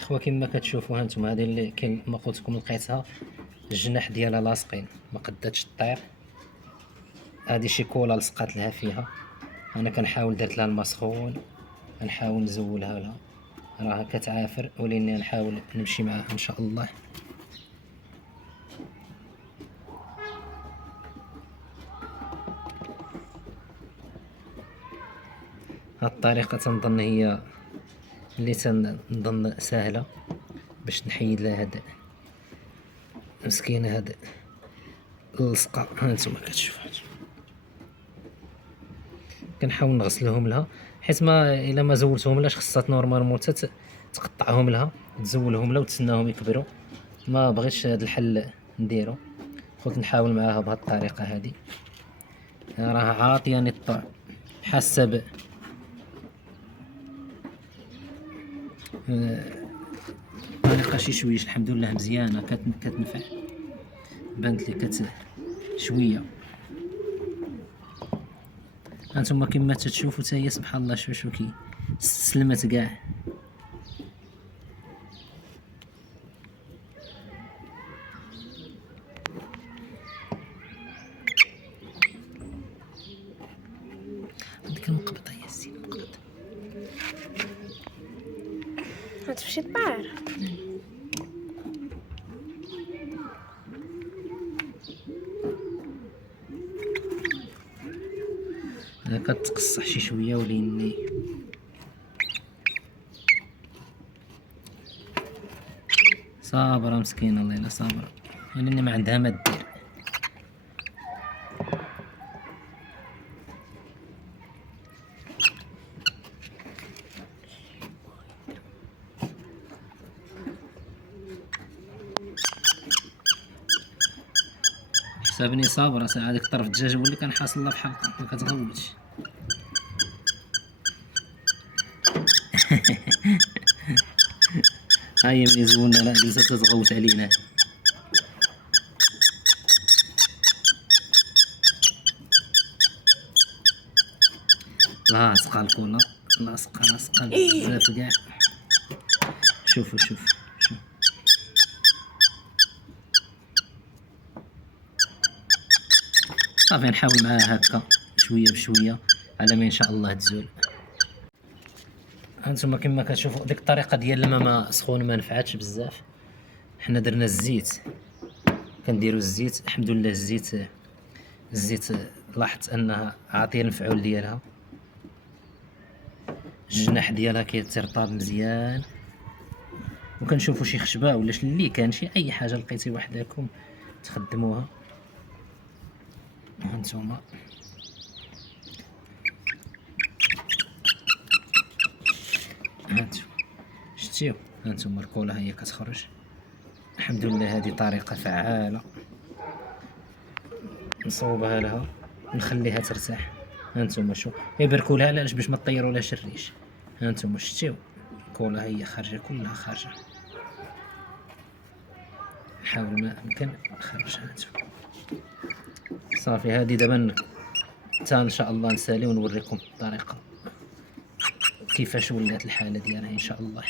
اخوة كما كتشوفوا هانتوما هذه اللي كما قلت لكم لقيتها الجناح ديالها لاصقين ما قداتش طير. هذه شي كولا لصقات لها فيها. انا كنحاول درت لها الماء سخون نحاول نزولها لها راها كتعافر ولاني نحاول نمشي معاها ان شاء الله. هاد الطريقه تنظن هي اللي تنظن سهله باش نحيد لها هاد مسكينه هاد اللصقه. هانتوما كتشوفوا كنحاول نغسلهم لها حيت ما الا ما زولتهم لاش خصها نورمالمون تقطعهم لها تزولهم لها وتسناهم يكبروا. ما بغيتش هذا الحل نديرو قلت نحاول معاها بهذه الطريقه هذه. راه عاطياني الطعم حاسه طريقه شي شويش الحمد لله مزيانه كتنفع بانت لي شويه. هانتوما كما تشوفوا حتى هي سبحان الله شو كي استسلمت كاع. عندك المقبضه يا سي المقبض غتمشي طار. كتقصح شي شويه وليني صابره مسكينه الله يلا صابره لاني ما عندها ما دير. حسابني صابره ساعه هذيك طرف الدجاج هو اللي كان حاصل لها بحال ما كتغوتش. هاي ملي زولنا لا جلست تغوت علينا. لاصقه الكولا لاصقه بزاف كاع. شوفوا شوف صافي نحاول معاها هكا شويه بشويه على ما ان شاء الله تزول. هانتوما كما كتشوفوا ديك الطريقه ديال الماء ما سخون ما نفعتش بزاف. حنا درنا الزيت كنديروا الزيت الحمد لله الزيت لاحظت انها عاطيه المفعول ديالها. الجناح ديالها كيترطاب مزيان وكنشوفوا شي خشبه ولا اللي كان شي اي حاجه لقيتي وحدكم تخدموها. هانتوما شتيو هانتوما الكولا هي كتخرج الحمد لله. هذه طريقه فعاله نصوبها لها ونخليها ترتاح. هانتوما شوف يبركوا لها علاش باش ما طيرولهاش الريش. هانتوما شتيو الكولا هي خارجه كلها خارجه. نحاول ما امكن نخرجها. هانتوما صافي هذه دابا حتى ان شاء الله نسالي ونوريكم الطريقه كيفاش ولات الحاله ديالها ان شاء الله.